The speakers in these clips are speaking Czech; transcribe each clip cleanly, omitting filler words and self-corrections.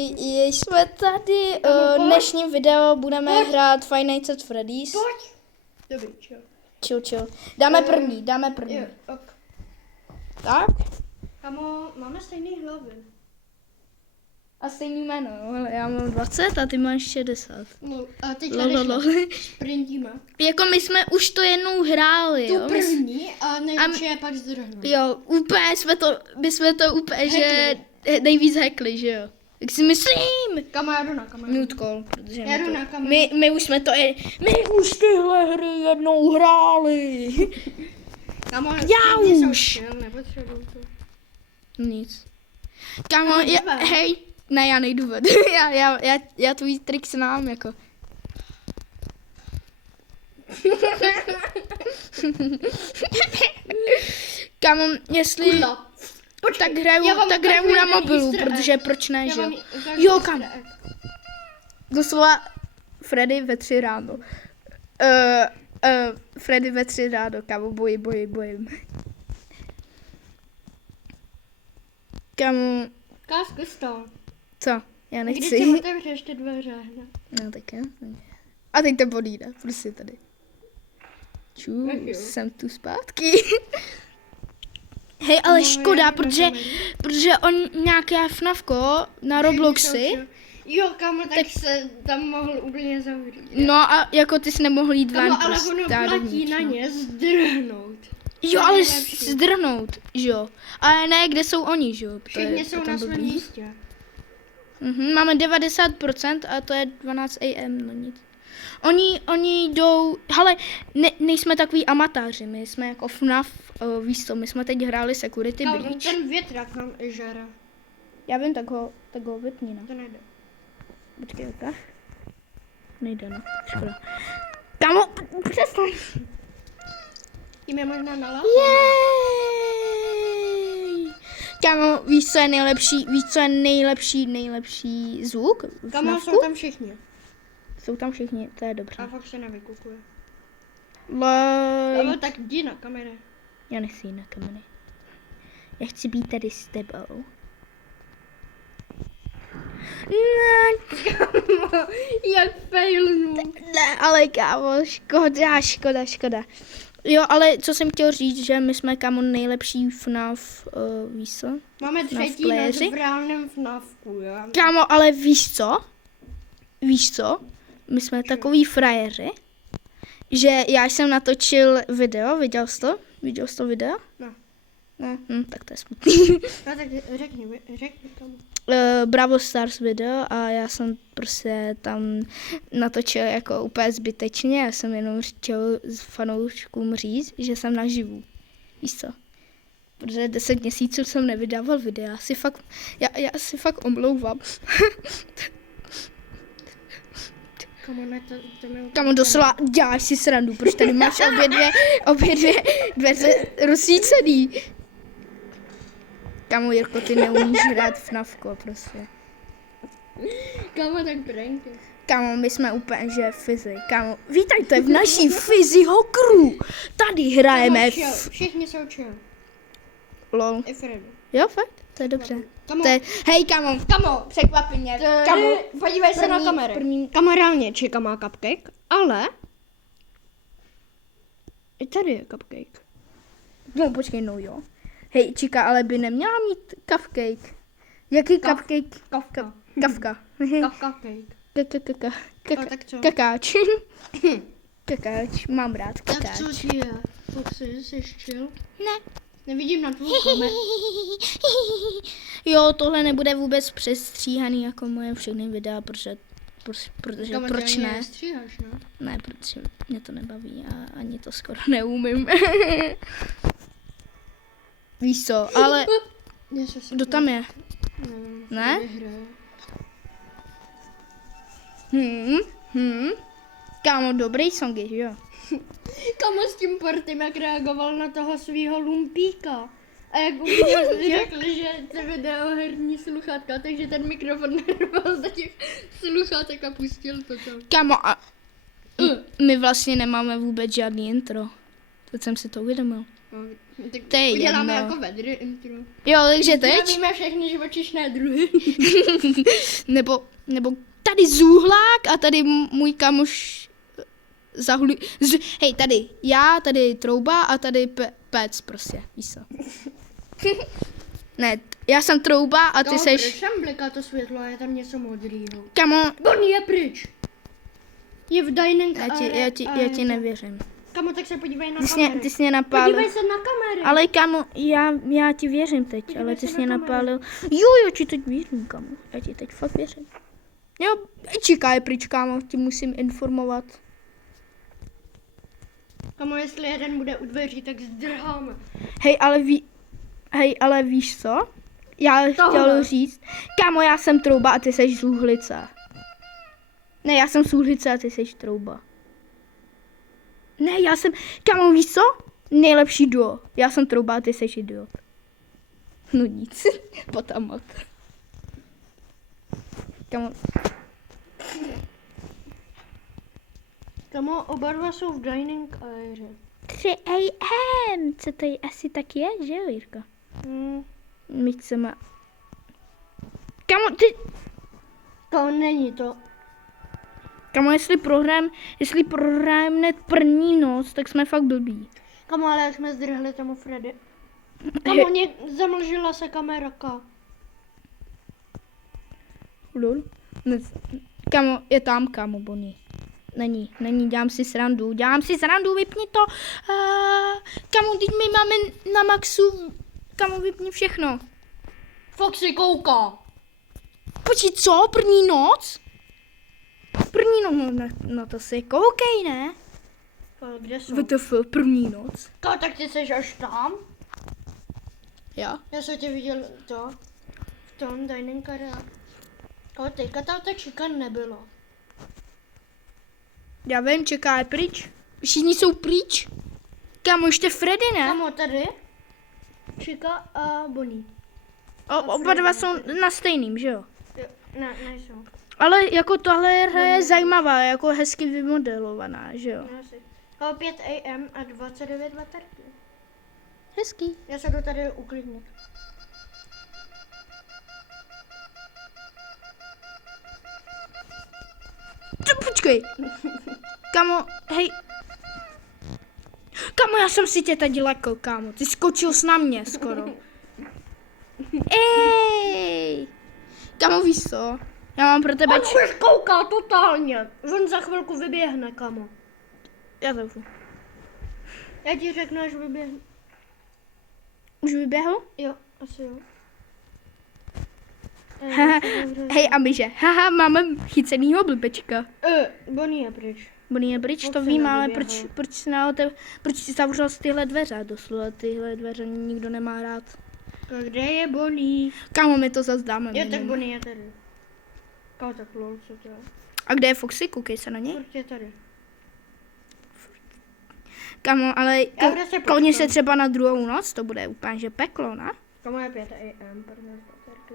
Jsme tady, dnešní video budeme hrát Five Nights at Freddy's. Pojď. Dobrý, Chill. Dáme první. Jo, ok. Tak? Kamo, máme stejný hlavy. A stejný jméno, ale já mám 20 a ty máš 60. No, a teď Lolo. sprintíme. Jako my jsme už to jednou hráli, jo? Tu první a nejlepší je pak zdrhnout. Jo, úplně my jsme to úplně, že nejvíc hackli, že jo? Tak si myslím. Kamo, já jdu na kameru. Mute call, protože Já jdu na kameru. my už jsme to, my už tyhle hry jednou hráli. Kamo, Já jsou už. chill, nepotřebuju to. Nic. Kámo, hej, ne, já nejdu ven. já tvůj trik znám, jako. Kámo, jestli Kurla. tak hraju na mobilu, protože proč ne, že jo? Jo, kámo. Doslova Freddy ve 3 ráno. Freddy ve 3 ráno, kámo, bojím. Kámo, Zkus to. co? Já Když nechci. si otevřeš ty dveře, ne? No tak jo. A teď to bolí, ne? Prostě tady. Tak jo. Jsem tu zpátky. Hej, ale No, škoda, já protože on nějaké FNAFko na Robloxy. Jo, kamo, tak se tam mohl úplně zavřít. No a jako ty jsi nemohl jít ven. Kamo, ale prostě ono dát platí dovnitř, na no. ně zdrhnout. Jo, To je ale nejlepší. zdrhnout, že jo. Ale ne, kde jsou oni, že jo. Všichni jsou na svém místě. Máme 90% a to je 12 AM, no nic. Oni jdou, hele, nejsme takový amatéři, my jsme jako FNAF, víš co, my jsme teď hráli Security Kamo, Breach. ten větrak nám žere. Já vím, tak ho vypni, no. To nejde. Počkej, tak. Nejde, no, škoda. Kamo, přestaň. Tím je možná na lapo. Jej! Kámo, víš, co je nejlepší zvuk? v Kamo, FNAFku? jsou tam všichni. Jsou tam všichni, to je dobře. A fakt se nevykukuje. Like... Kamo, tak jdi na kamery. Já nechci jít na kameny. Já chci být tady s tebou. Ne, Jak failnu. ne, ale kámo, škoda. Jo, ale co jsem chtěl říct, že my jsme kámo nejlepší FNAF, víš co? Máme třetí playeři? noc v reálném FNAFku, jo? Kámo, ale víš co? My jsme takový frajeři, že já jsem natočil video, viděl jsi to video? No. Ne, tak to je smutný. No tak řekni kamo. Bravo Stars video a já jsem prostě tam natočil jako úplně zbytečně, já jsem jenom chtěl s fanouškům říct, že jsem naživu. Víš co? Protože 10 měsíců jsem nevydával videa, já si fakt omlouvám. Kamo, ne, to mi Kamo, doslova děláš si srandu, proč tady máš obě dvě dveře rozsvícený. Kamo, Jirko, ty neumíš hrát FNAFko, prostě. Kamo, tak pranky. Kamo, my jsme úplně, že fyzi. Kamo, vítajte v naší fyzi hokru. Tady hrajeme Všichni jsou chill. LOL. I Freddy. Jo, fakt? To je dobře. Kamo, Hej, kamo, překvapi mě. Kamo, podívej se na kamery. První... Kamo, reálně Čika má cupcake, ale i tady je cupcake. No, počkej, no jo. Hej, Čika, ale by neměla mít cupcake. Jaký cupcake? Kafka. Kafka. Cupcake. A tak co? Kakáč. Kakáč, mám rád Tak kakáč. co ti je? Foxy, jsi chill? Ne. Nevidím na tvou kameru. Jo, tohle nebude vůbec přestříhaný jako moje všechny videa, protože Kamo, proč ty ani ne? nestříháš, ne? Ne, protože mě to nebaví a ani to skoro neumím. Víš co, ale kdo tam je? Ne? Kámo, dobrý song je, že jo? Kamo s tím Portym, jak reagoval na toho svýho lumpíka. A jak úplně řekl, že to videoherní sluchátka, takže ten mikrofon nerval do těch sluchátek a pustil to tam. Kámo, a my vlastně nemáme vůbec žádný intro. Teď jsem si to uvědomil. No, tak To je uděláme jedno. jako vedry intro. Jo, takže teď, Zdravíme všechny živočišné druhy. nebo tady Zůhlák a tady můj kamoš hej, tady já, tady Trouba a tady Pec prostě, víš co. Ne, já jsem Trouba a ty No, seš, proč tam bliká to světlo a je tam něco modrýho? kamo, Bonnie je pryč. Je v dining já ti nevěřím. Kamo, tak se podívej na Ty jsi kamery. ty jsi mě napálil. Podívej se na kamery. Ale kamo, já ti věřím teď, Podívej ale ty se jsi mě na kameru. napálil. Jo, já ti teď věřím, kamo. Já ti teď fakt věřím. Jo, čeká je pryč, kámo, ti musím informovat. Kamo, jestli jeden bude u dveří, tak zdrháme. Hej, ale víš co? Já chtěl říct, kámo, já jsem Trouba a ty seš Zůhlice. Ne, já jsem Zůhlice a ty seš Trouba. Ne, já jsem, kámo, víš co? Nejlepší duo. Já jsem Trouba a ty seš idiot. No nic, potamak. Kámo, Kamo, oba dva jsou v dining area. 3 AM, co to je, asi tak je, že jo, Jirko? My chceme... Kámo, ty... To není to. Kámo, jestli prohrajeme hned první noc, tak jsme fakt blbí. Kamo, ale jak jsme zdrhli tomu Freddy. Kamo, zamlžila se kameraka. Lul. Ne, kámo, je tam, kámo, Bonnie. Není, dělám si srandu, vypni to. Kámo, teď my máme na maxu, kámo, vypni všechno. Foxy kouká. Počkej, co? První noc? No to si koukej, ne? Kde jsou? VTF, první noc. Tak ty seš až tam? Já? Já jsem tě viděl v tom dining area. Ale teďka tam ta čika nebylo. Já vím, čeká je pryč. Všichni jsou pryč. Kámo, ještě Freddy, ne? Kamo, tady čika a Bonnie. Oba dva jsou na stejným, že jo? Jo, ne, nejsou. Ale jako tohle hra je zajímavá, jako hezky vymodelovaná, že jo? Kamo, 5 AM a 29 baterky. Hezký. Já se jdu tady uklidnit. Počkej. Kámo, hej. Kámo, já jsem si tě tady lekl, kámo. Ty skočil s na mě skoro. Ej. Kámo, víš co? Já mám pro tebe... On už kouká totálně. On za chvilku vyběhne, kamo. Já to už. Já ti řeknu, až vyběhne. Už vyběhl? Jo, asi jo. Hej, a my že? Haha, máme chycenýho blbečka. Bonnie je pryč. Bonnie je pryč, to Moc vím, se ale nevyběhl. proč jsi zavřel tyhle dveře? Doslova tyhle dveře nikdo nemá rád. Kde je Bonnie? Kámo, my to zase dáme. Jo, tak minimum. Bonnie je tady. Kámo, tak lol, co to je? A kde je Foxy? Koukej se na něj. Furt je tady. Kámo, ale Já prostě klidně počkám. se třeba na druhou noc, to bude úplně že peklo, ne? Kamo je 5 AM, první baterky.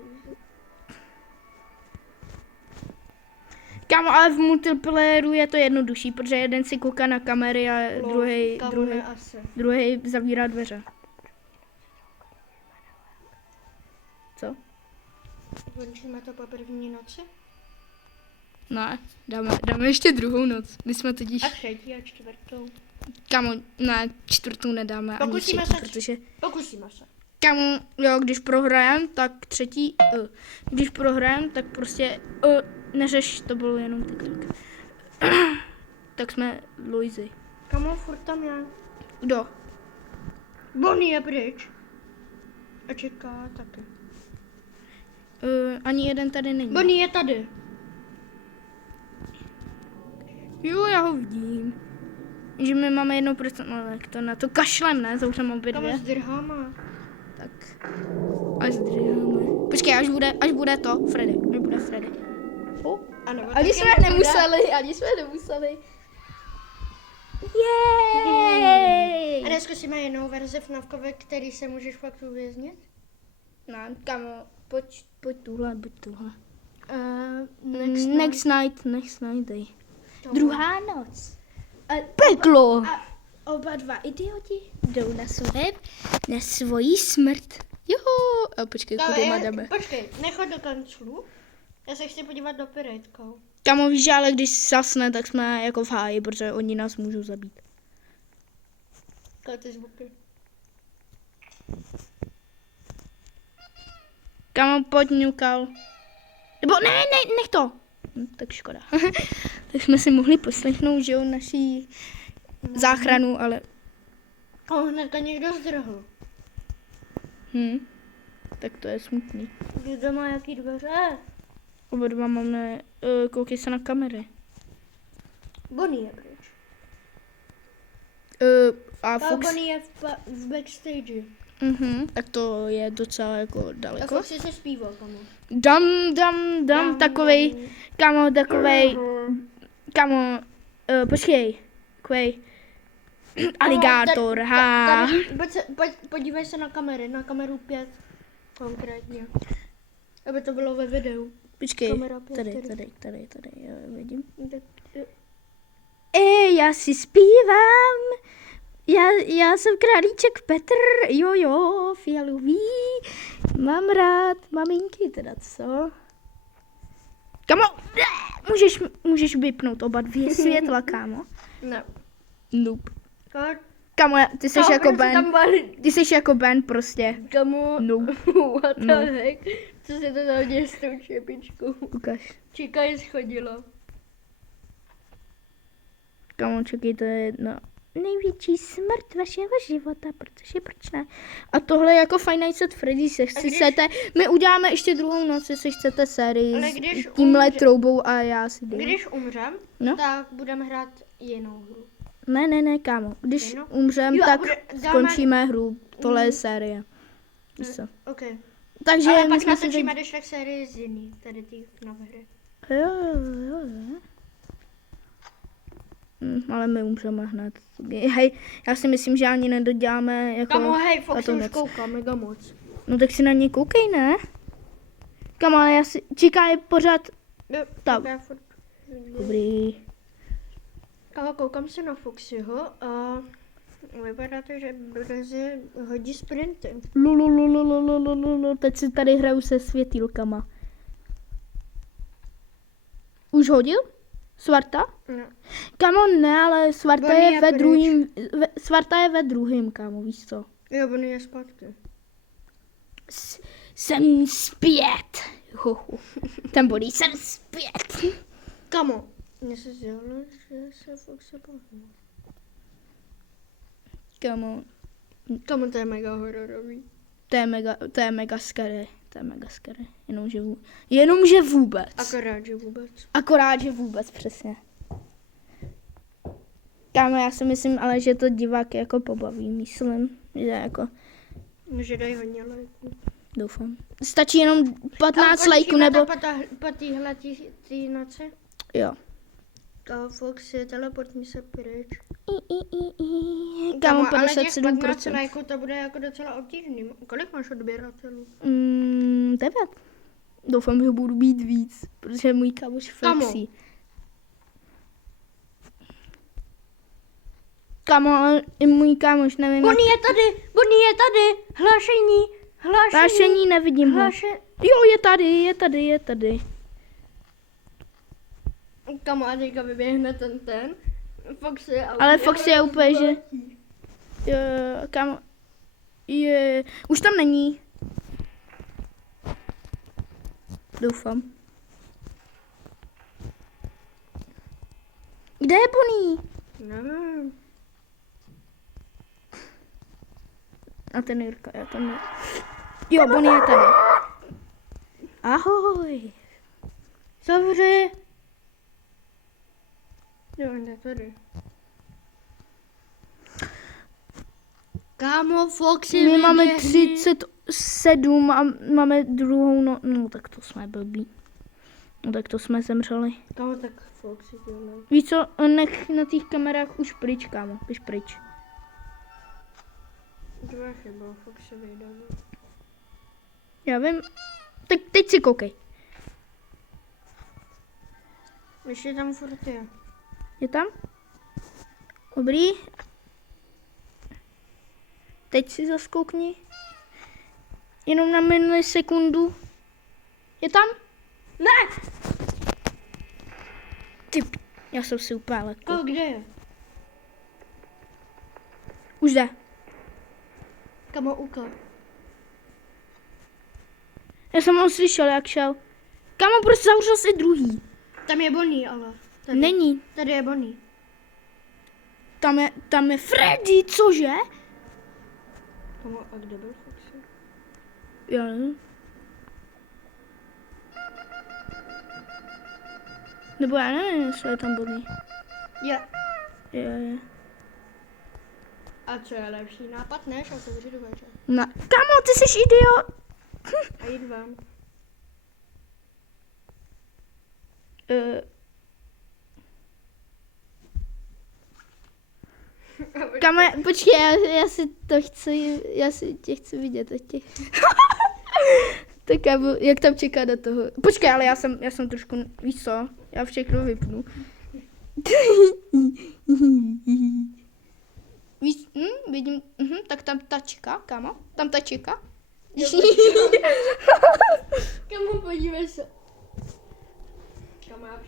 Kámo, ale v multiplayeru je to jednodušší, protože jeden si kouká na kamery a Kamo ne asi. druhý zavírá dveře. Co? Končíme to po první noci? Ne, dáme ještě druhou noc. My jsme totiž... A třetí a čtvrtou. Kámo, ne, čtvrtou nedáme ani Pokusíme třetí, se protože... Pokusíme se. Kámo, jo, když prohrajem, tak třetí... Když prohrajem, tak prostě... neřeš, to bylo jenom TikTok. Tak jsme Luizy. Kamo, furt tam je. Kdo? Bonnie je pryč. A čeká taky. Ani jeden tady není. Bonnie je tady. Jo, já ho vidím. Že my máme 1%, no tak to na to kašlem, ne? Zavřeme obě Kamo, dvě. zdrháme. Tak. Až zdříháme. Počkej, až bude to, Freddy. Až bude Freddy. Ano, Ani jsme nemuseli. Jej! A neskusíme jinou verzi FNAFkové, který se můžeš fakt uvěznit? Ne, kamo, pojď tuhle, buď tuhle. Next Next night dej. To- Druhá noc. Peklo! oba dva idioti jdou na svoji smrt. Joho. A počkej, kudy jdeme? Počkej, nechod do kanclu. Já se chci podívat do Piratkou. Kamo, víš, že ale když zasne, tak jsme jako v háji, protože oni nás můžou zabít. Kolik ty zvuky? Kamo, pojď, ňukal. Nebo ne, nech to. Tak škoda. Tak jsme si mohli poslechnout, že jo, naší záchranu, ale... Hnedka někdo zdrhl. Tak to je smutný. Kdo má jaký dveře? Oba dva máme, koukej se na kamery. Bonnie je pryč. A A Fox... Bonnie je v backstage. Tak to je docela jako A daleko. Foxy se zpíval, kamo. Dam, takovej, kamo, takovej, kamo, počkej, takovej, aligátor, ha. Podívej se na kamery, na kameru 5 konkrétně. Aby to bylo ve videu. Počkej, Kamera pět, tady, já vidím. Tak, Já si zpívám, já jsem králíček Petr, jo, fialový, mám rád maminky, teda co? Kamo, můžeš vypnout oba dvě světla, kámo. ne. Nope. Kamo, Kamo, ty jsi jako Ben, tam bali. ty jsi jako Ben prostě. Kamo, Nope. what the No. heck? Co se to tam děje s tou čepičkou? Ukaž. Číka je schodila. Kamo, čekej, to je jedna největší smrt vašeho života, protože proč ne? A tohle je jako Five Nights at Freddy's, jestli chcete, my uděláme ještě druhou noc, jestli chcete sérii Ale s když tímhle troubou a já si jdu. Když umřem, No. tak budeme hrát jinou hru. Ne, kámo, když No. umřem, Jo, tak dáme- skončíme hru, tohle je série. Víš co? OK. Takže Ale my pak jsme si natočíme když tak sérii z jiný, tady ty nové hry. Jo. Ale my umřeme hned. Hej, já si myslím, že ani nedoděláme jako... Kamo, hej, a Foxy to už moc. kouká, mega moc. No tak si na něj koukej, ne? Kamo, ale já si... Číká je pořád... Jo, Tam. já furt- Dobrý. Kamo, koukám se na Foxyho a vypadá to, že brzy hodí sprinty. Lulululululululul, teď si tady hraju se světýlkama. Už hodil? Svarta? No. Kamo, ne, ale Svarta Bonnie je je ve pryč. druhým... Svarta je ve druhým, kámo, víš co? Jo, on je zpátky. Jsem zpět. Ten bodý, jsem zpět. Kamo, mně se zdálo, že se Foxy pohne. Kamo, Kamo, to je mega hororový. to je mega scary. Jenomže vůbec. Akorát, že vůbec, přesně. Kámo, já si myslím, ale že to diváky jako pobaví, myslím, že jako, Že dají hodně lajků. doufám. Stačí jenom 15 lajků, nebo, Po téhle tý noci? jo. Foxy, teleportní se pryč. Kámo, ale těch 15 57%. lajků to bude jako docela obtížný. Kolik máš odběratelů? 9. Doufám, že budu mít víc, protože můj kámoš flexí. Kámo, ale i můj kámoš, nevím. Bonnie je tady! Hlášení! Nevidím ho. Jo, je tady. Kamo, a teďka vyběhne ten. Foxy a Ale Foxy je úplně, že... Kámo... Už tam není. Doufám. Kde je Bonnie? Nevím. A ten Jirka, já tam ne... Jo, Bonnie je tady. Ahoj. Zavři! Jo, on je tady. Kámo, Foxy My máme vyběhni. 37 a máme druhou no tak to jsme blbí. No tak to jsme zemřeli. Kámo, tak Foxy dělej. Víš co, nech na těch kamerách už pryč, kámo, běž pryč. Dva chyba, Foxy vyjde. Já vím. Tak teď si koukej. Ještě tam furt je. Je tam? Dobrý. Teď si zaskoukni. Jenom na milisekundu. Je tam? Ne! Já jsem si úplně lekl. Kde je? Už jde. Kamo, uko. Já jsem ho slyšel, jak šel. Kamo, prostě zavřel si druhý. Tam je Bonnie, ale. Tady. Není. Tady je Bonnie. Tam je Freddy, cože? Kamo, a kde byl Foxy? Já nevím. Nebo já nevím, jestli je tam Bonnie. Je. A co je lepší nápad, než otevřít dveře Kamo, ty jsi idiot. a jít ven? Kamo, počkej, já si tě chci vidět teď. Tak kamo, jak tam čeká do toho. Počkej, ale já jsem trošku, víš co, já všechno vypnu. Víš, vidím, tak tam ta čeká, kamo, tam ta čeká. Kamo, podívej se. Kamo, já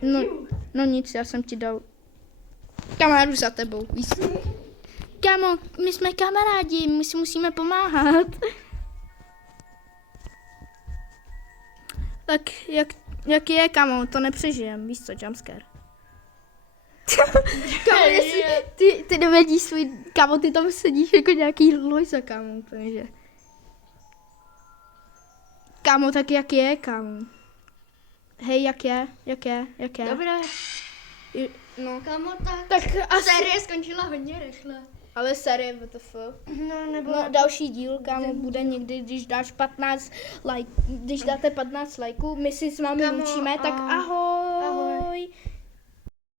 No nic, já jsem ti dal. Kamo, já jdu za tebou, víš. Kamo, my jsme kamarádi, my si musíme pomáhat. Tak jak je, kamo, to nepřežijem, víš co, jumpscare. Kamo, jestli ty nevedíš svůj, kamo, ty tam sedíš jako nějaký lojza, kamo, úplně, že. Kamo, tak jak je, kamo. Hej, jak je? Dobré. No. Kamo, Tak asi. série skončila hodně rychle. Ale série WTF. No, nebo... No, další díl, kámo, bude někdy, když dáš 15 like, když dáte 15 lajků, my si s vámi Kámo, loučíme, tak a- ahoj.